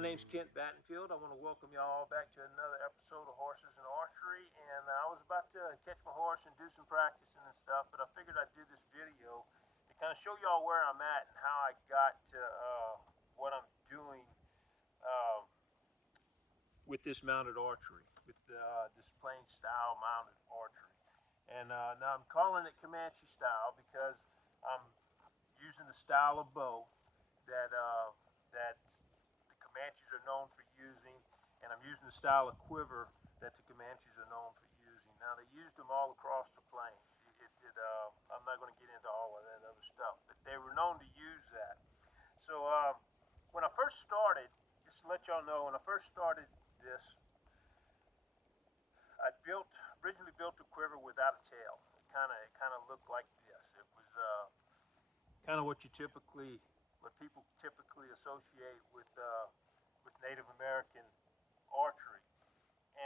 my name's Kent Battenfield. I want to welcome y'all back to another episode of Horses and Archery. And I was about to catch my horse and do some practicing and stuff, but I figured I'd do this video to kind of show y'all where I'm at and how I got to what I'm doing uh, with this mounted archery, with this plain style mounted archery. And now I'm calling it Comanche style because I'm using the style of bow that the Comanches are known for using, and I'm using the style of quiver that the Comanches are known for using. Now they used them all across the plains. I'm not going to get into all of that other stuff, but they were known to use that. So when I first started, just to let y'all know, when I first started this, I originally built a quiver without a tail. It kind of looked like this. It was kind of what people typically associate with Native American archery,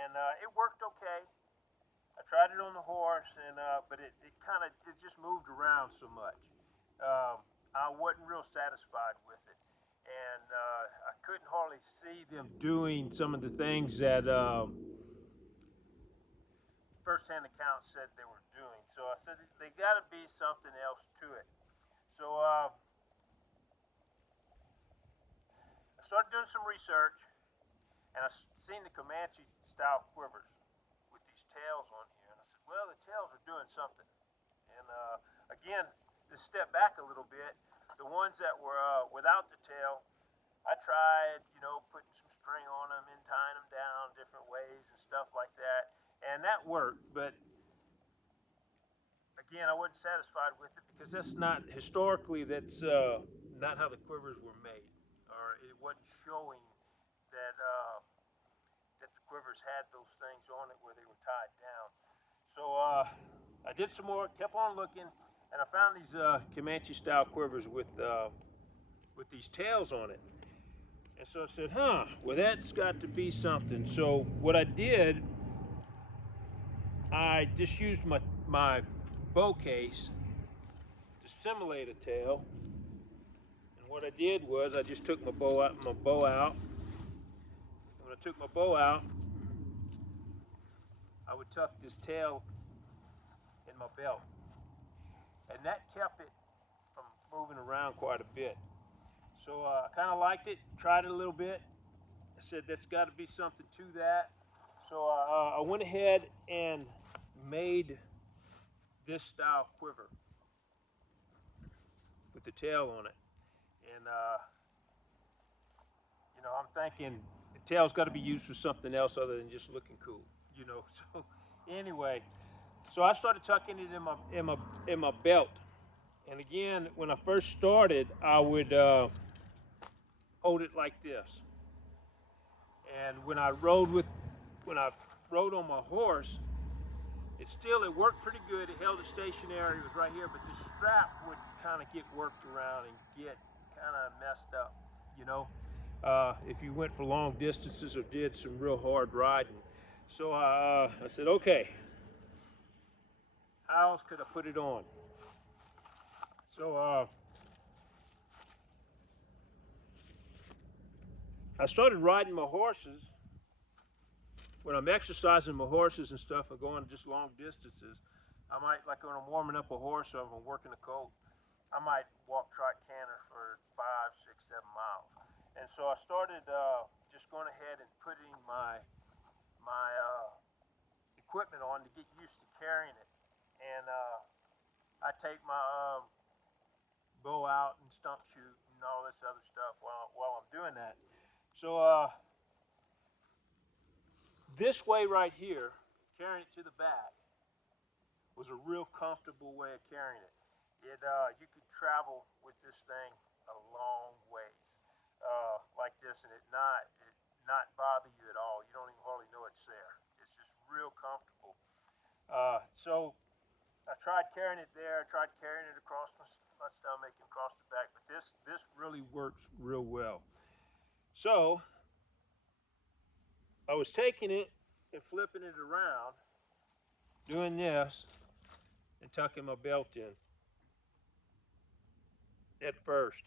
and it worked okay. I tried it on the horse, and but it just moved around so much. I wasn't real satisfied with it, and I couldn't hardly see them doing some of the things that first-hand accounts said they were doing. So I said they got to be something else to it. So I started doing some research, and I seen the Comanche style quivers with these tails on here, and I said, well, the tails are doing something. And again, to step back a little bit, the ones that were without the tail, I tried, putting some string on them and tying them down different ways and stuff like that, and that worked. But again, I wasn't satisfied with it because that's not historically that's not how the quivers were made, or it wasn't showing that the quivers had those things on it where they were tied down. So I did some more, kept on looking, and I found these Comanche style quivers with these tails on it. And so I said, well, that's got to be something. So what I did, I just used my bow case to simulate a tail. And what I did was I just took my bow out. And when I took my bow out, I would tuck this tail in my belt. And that kept it from moving around quite a bit. So I kind of liked it, tried it a little bit. I said, there's got to be something to that. So I went ahead and made this style quiver with the tail on it. And, I'm thinking the tail's got to be used for something else other than just looking cool. So anyway, so I started tucking it in my belt. And again, when I first started, I would hold it like this. And when I rode on my horse, it worked pretty good. It held it stationary. It was right here, but the strap would kind of get worked around and get kind of messed up, if you went for long distances or did some real hard riding. So I said, okay, how else could I put it on? So I started riding my horses. When I'm exercising my horses and stuff and going just long distances, I might, like when I'm warming up a horse or if I'm working a colt, I might walk, trot, canter for 5, 6, 7 miles. And so I started just going ahead and putting my equipment on to get used to carrying it. And I take my bow out and stump shoot and all this other stuff while I'm doing that. So this way right here, carrying it to the back, was a real comfortable way of carrying it. You could travel with this thing a long ways like this, and it not bother you at all. You don't even hardly know it's there. It's just real comfortable. So I tried carrying it there. I tried carrying it across my stomach and across the back, but this really works real well. So I was taking it and flipping it around, doing this, and tucking my belt in at first.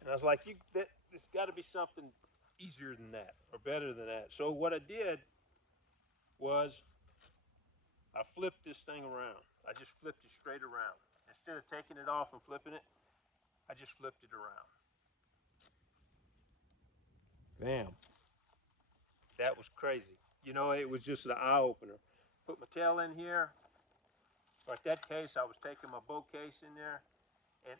And I was like, it's got to be something easier than that or better than that. So what I did was I flipped this thing around. I just flipped it straight around. Instead of taking it off and flipping it, I just flipped it around. Bam. That was crazy. You know, it was just an eye opener. Put my tail in here. Like that case, I was taking my bow case in there, and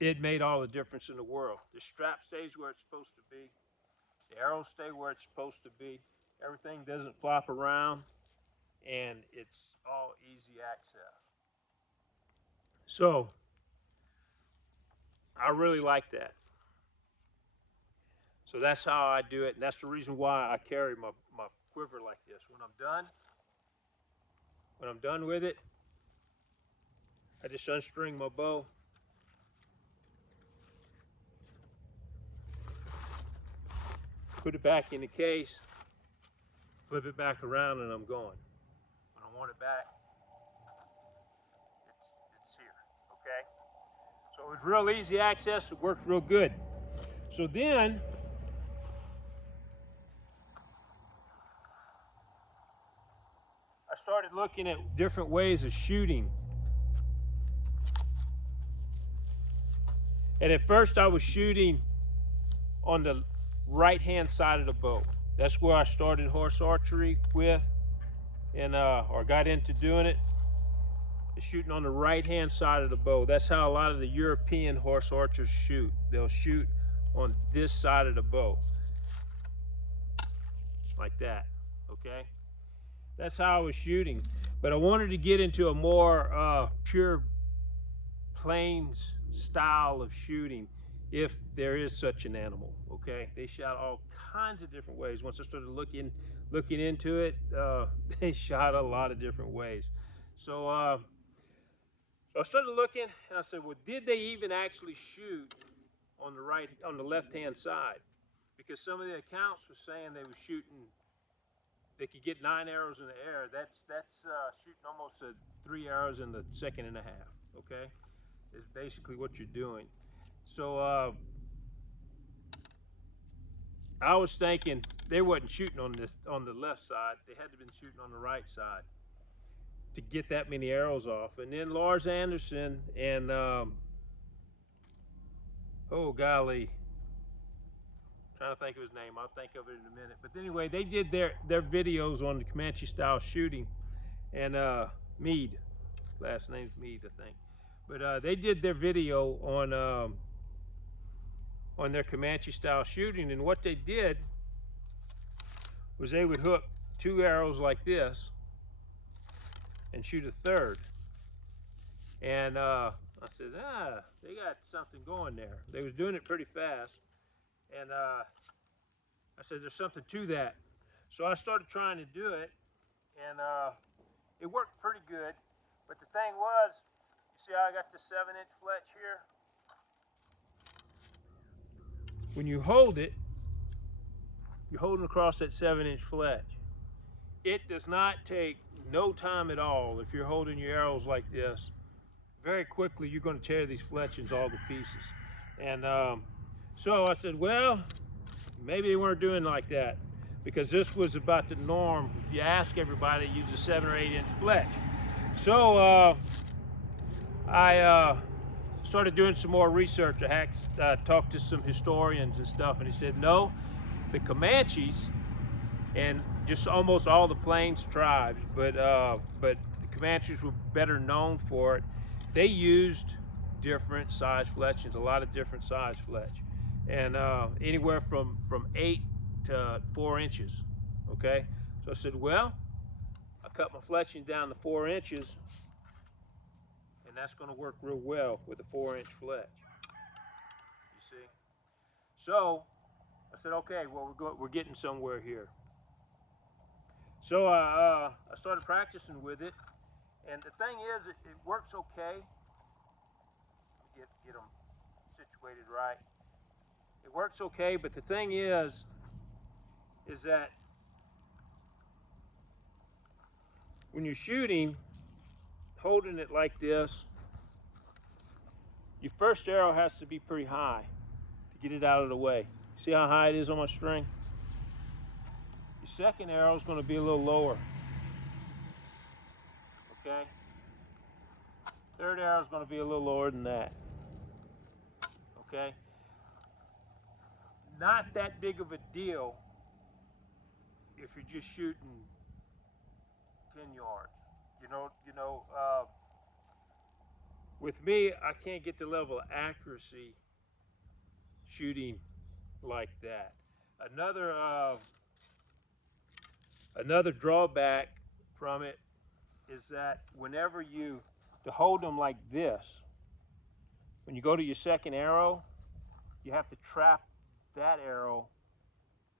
it made all the difference in the world. The strap stays where it's supposed to be. The arrows stay where it's supposed to be. Everything doesn't flop around, and it's all easy access. So I really like that. So that's how I do it, and that's the reason why I carry my quiver like this. When I'm done with it, I just unstring my bow, put it back in the case, flip it back around, and I'm going. When I want it back, it's here, okay? So it's real easy access, it works real good. So then, I started looking at different ways of shooting. And at first I was shooting on the right-hand side of the bow. That's where I started horse archery with, and or got into doing it. Shooting on the right-hand side of the bow. That's how a lot of the European horse archers shoot. They'll shoot on this side of the bow, like that, okay? That's how I was shooting. But I wanted to get into a more pure plains style of shooting, if there is such an animal, okay? They shot all kinds of different ways. Once I started looking into it, they shot a lot of different ways. So I started looking, and I said, well, did they even actually shoot on the left-hand side? Because some of the accounts were saying they were shooting, they could get 9 arrows in the air. That's shooting almost 3 arrows in the second and a half, okay? Is basically what you're doing. So I was thinking they wasn't shooting on the left side. They had to have been shooting on the right side to get that many arrows off. And then Lars Anderson and oh golly, I'm trying to think of his name. I'll think of it in a minute. But anyway, they did their videos on the Comanche style shooting, and Mead, last name's Mead, I think. But they did their video on their Comanche style shooting, and what they did was they would hook 2 arrows like this and shoot a third. And I said, they got something going there. They was doing it pretty fast, and I said, there's something to that. So I started trying to do it, and it worked pretty good. But the thing was, you see how I got the 7-inch fletch here? When you hold it, you're holding across that 7-inch fletch. It does not take no time at all if you're holding your arrows like this. Very quickly, you're going to tear these fletchings all to pieces. And so I said, well, maybe they weren't doing like that, because this was about the norm. If you ask everybody, they use a 7 or 8 inch fletch. So I started doing some more research. I talked to some historians and stuff, and he said, no, the Comanches and just almost all the plains tribes, but the Comanches were better known for it. They used different size fletchings, a lot of different size fletch, and anywhere from 8 to 4 inches. Okay, so I said, well, I cut my fletching down to 4 inches, and that's going to work real well with a 4-inch fletch. You see? So I said, okay, well, we're getting somewhere here. So I started practicing with it, and the thing is, it works okay. Get them situated right. It works okay, but the thing is that when you're shooting, holding it like this, your first arrow has to be pretty high to get it out of the way. See how high it is on my string? Your second arrow is going to be a little lower. Okay? Third arrow is going to be a little lower than that. Okay? Not that big of a deal if you're just shooting 10 yards. With me, I can't get the level of accuracy shooting like that. Another drawback from it is that to hold them like this, when you go to your second arrow, you have to trap that arrow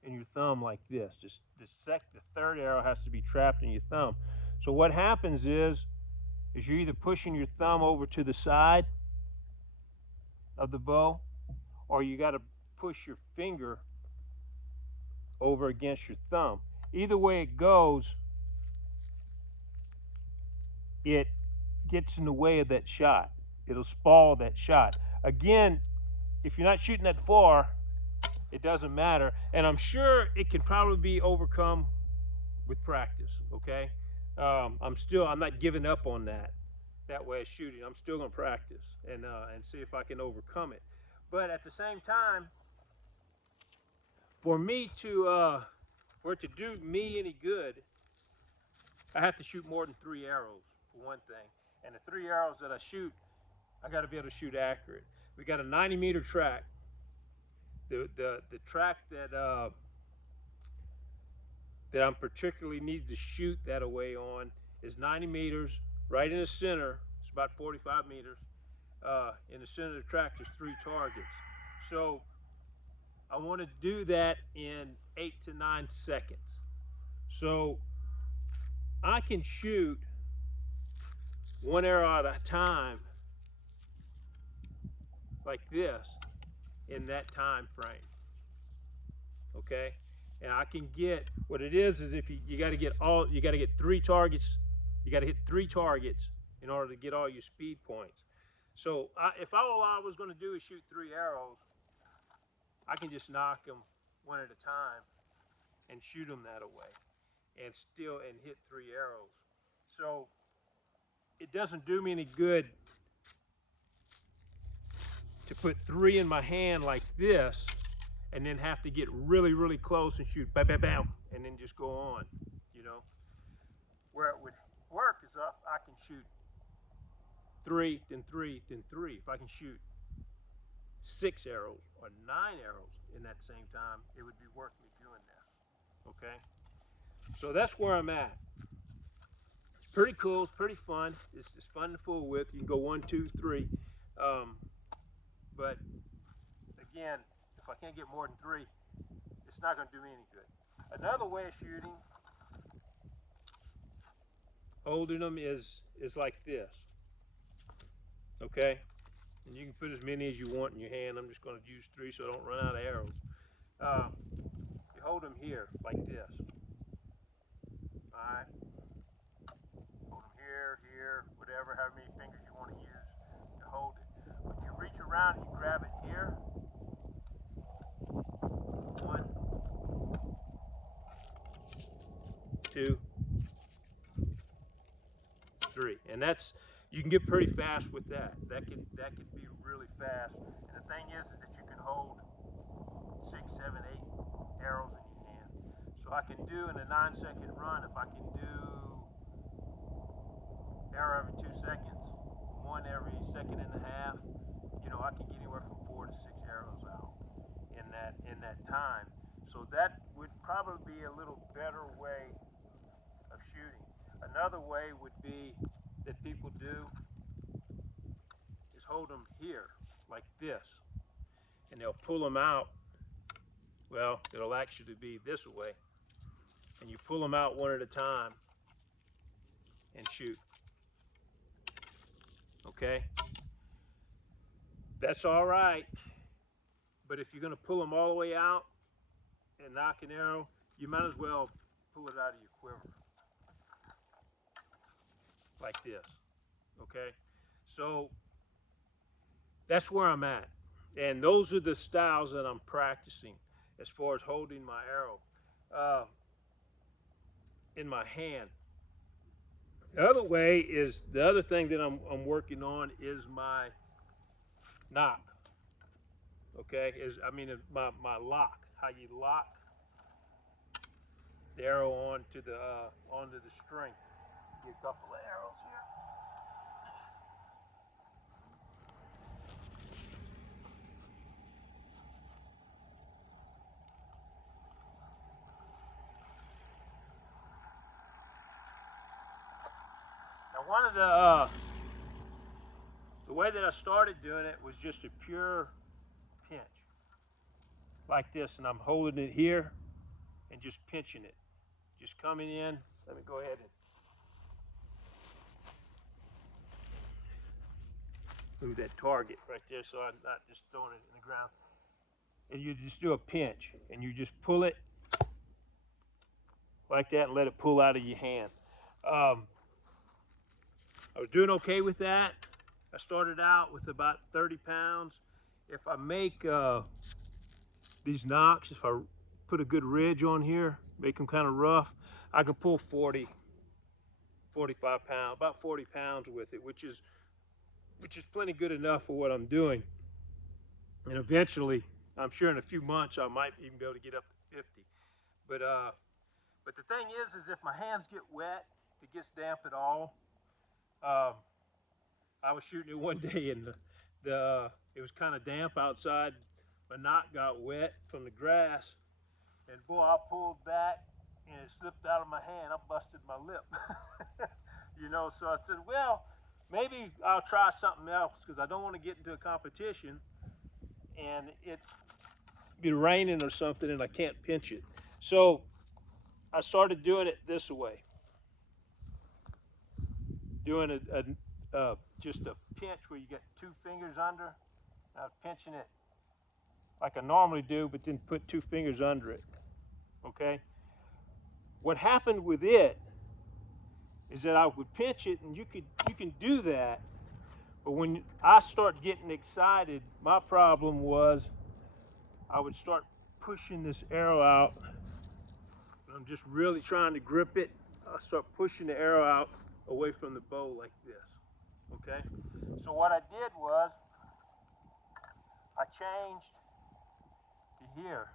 in your thumb like this. The third arrow has to be trapped in your thumb. So what happens is you're either pushing your thumb over to the side of the bow, or you got to push your finger over against your thumb. Either way it goes, it gets in the way of that shot. It'll spoil that shot. Again, if you're not shooting that far, it doesn't matter. And I'm sure it can probably be overcome with practice, okay? I'm not giving up on that way of shooting. I'm still gonna practice and see if I can overcome it. But at the same time, for it to do me any good, I have to shoot more than 3 arrows, for one thing. And the 3 arrows that I shoot, I got to be able to shoot accurate. We got a 90-meter track. The track that I'm particularly need to shoot that away on is 90 meters, right in the center. It's about 45 meters. In the center of the track, there's 3 targets. So I want to do that in 8 to 9 seconds. So I can shoot 1 arrow at a time like this in that time frame. Okay? And I can get, what it is if you got to get 3 targets. You got to hit 3 targets in order to get all your speed points. So if all I was going to do is shoot 3 arrows, I can just knock them one at a time and shoot them that away and hit 3 arrows. So it doesn't do me any good to put 3 in my hand like this and then have to get really, really close and shoot bam, bam, bam, and then just go on, you know. Where it would work is if I can shoot 3, then 3, then 3. If I can shoot 6 arrows or 9 arrows in that same time, it would be worth me doing this, okay? So that's where I'm at. It's pretty cool, it's pretty fun. It's fun to fool with. You can go 1, 2, 3. But again, if I can't get more than 3, it's not going to do me any good. Another way of shooting, holding them is like this. Okay? And you can put as many as you want in your hand. I'm just going to use 3 so I don't run out of arrows. You hold them here like this. Alright? Hold them here, whatever, however many fingers you want to use to hold it. But you reach around and you grab it here. 1, 2, 3. And you can get pretty fast with that. That could be really fast. And the thing is that you can hold 6, 7, 8 arrows in your hand. So I can do in a 9-second run, if I can do arrow every 2 seconds, 1 every second and a half, I can get anywhere from 4 to 6 arrows out in that time. So that would probably be a little better way of shooting. Another way would be that people do is hold them here like this, and they'll pull them out. Well, it'll actually be this way, and you pull them out 1 at a time and shoot. Okay, that's all right, but if you're going to pull them all the way out and knock an arrow, you might as well pull it out of your quiver like this. Okay, so that's where I'm at. And those are the styles that I'm practicing as far as holding my arrow in my hand. The other way is the other thing that I'm working on is my knock. Okay, my lock. How you lock the arrow onto the string. Get a couple of arrows here. Now, one of the way that I started doing it was just a pure pinch, like this, and I'm holding it here and just pinching it, just coming in. Let me go ahead and move that target right there, so I'm not just throwing it in the ground. And you just do a pinch, and you just pull it like that and let it pull out of your hand. I was doing okay with that. I started out with about 30 pounds. If I make these knocks, if I put a good ridge on here, make them kind of rough, I can pull 40, 45 pounds, about 40 pounds with it, which is plenty good enough for what I'm doing. And eventually, I'm sure in a few months, I might even be able to get up to 50. But the thing is if my hands get wet, if it gets damp at all, I was shooting it one day and it was kind of damp outside. My knot got wet from the grass, and boy, I pulled back and it slipped out of my hand. I busted my lip. You know, so I said, well, maybe I'll try something else, because I don't want to get into a competition and it be raining or something and I can't pinch it. So I started doing it this way, doing just a pinch where you get two fingers under. I was pinching it like I normally do, but then put two fingers under it. Okay. What happened with it is that I would pinch it, and you can do that, but when I start getting excited, my problem was I would start pushing this arrow out. I'm just really trying to grip it. I start pushing the arrow out away from the bow like this. Okay. So what I did was I changed to here.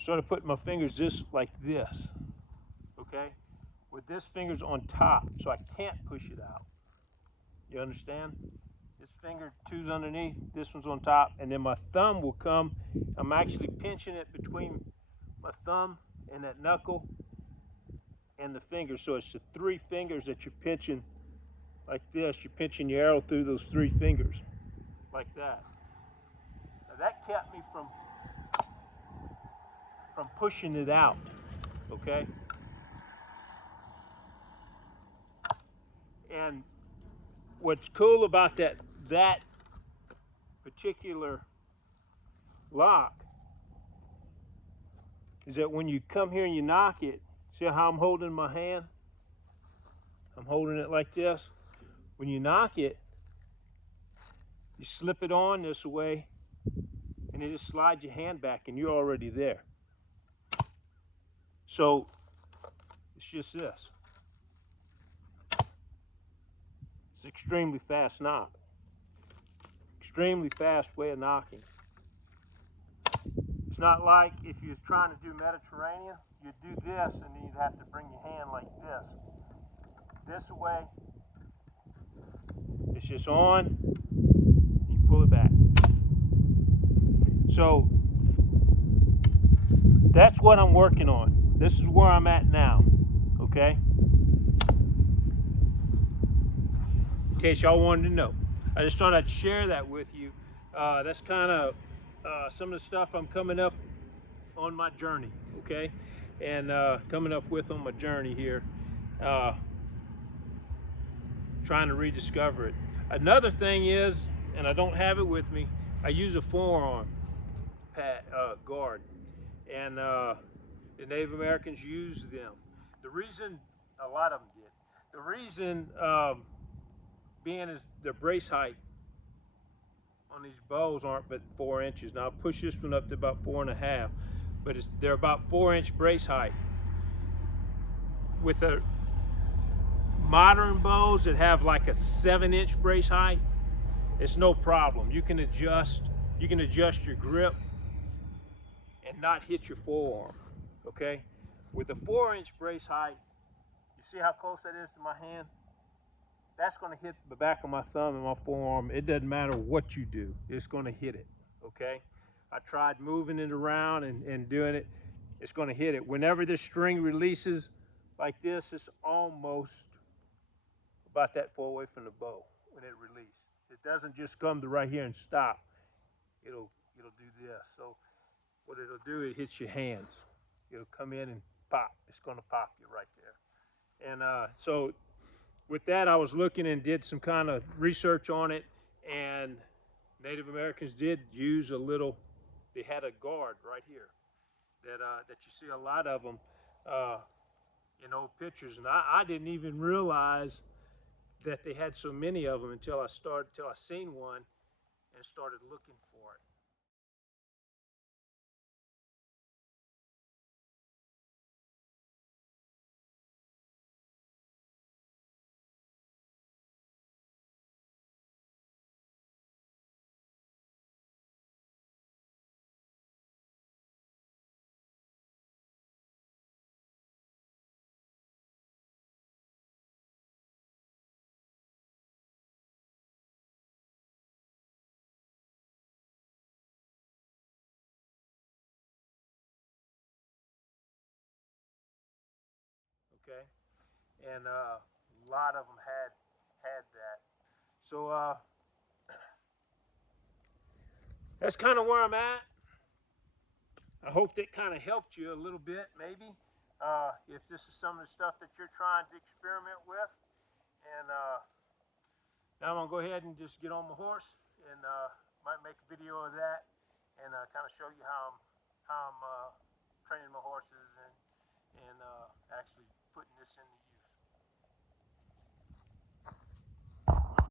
Started putting my fingers just like this. Okay, with this finger's on top, so I can't push it out. You understand? This finger, two's underneath, this one's on top, and then my thumb will come. I'm actually pinching it between my thumb and that knuckle and the finger. So it's the three fingers that you're pinching like this. You're pinching your arrow through those three fingers, like that. Now that kept me from pushing it out, okay? And what's cool about that particular lock is that when you come here and you knock it, see how I'm holding my hand? I'm holding it like this. When you knock it, you slip it on this way, and it just slides your hand back, and you're already there. So it's just this. It's an extremely fast knock. Extremely fast way of knocking. It's not like if you was trying to do Mediterranean, you'd do this and then you'd have to bring your hand like this. This way, it's just on, you pull it back. So that's what I'm working on. This is where I'm at now, okay? In case y'all wanted to know. I just thought I'd share that with you. That's kind of some of the stuff I'm coming up on my journey, okay? And coming up with on my journey here, trying to rediscover it. Another thing is, and I don't have it with me, I use a forearm guard, and the Native Americans use them. The reason, a lot of them did, the reason being is their brace height on these bows aren't but 4 inches. Now I'll push this one up to about 4.5, but they're about 4-inch brace height. With a modern bows that have like a 7-inch brace height, it's no problem. You can adjust your grip and not hit your forearm. Okay? With a 4-inch brace height, you see how close that is to my hand? That's going to hit the back of my thumb and my forearm. It doesn't matter what you do, it's going to hit it. Okay? I tried moving it around and doing it. It's going to hit it. Whenever this string releases like this, it's almost about that far away from the bow when it releases. It doesn't just come to right here and stop. It'll do this. So what it'll do, it hits your hands. It'll come in and pop. It's going to pop you right there. And so with that, I was looking and did some kind of research on it, and Native Americans did use a little. They had a guard right here that you see a lot of them in old pictures, and I didn't even realize that they had so many of them until I seen one and started looking for it. Okay, and a lot of them had that. So that's kind of where I'm at. I hope that kind of helped you a little bit, maybe. If this is some of the stuff that you're trying to experiment with, and now I'm gonna go ahead and just get on my horse and might make a video of that and kind of show you how I'm training my horses and actually putting this into use.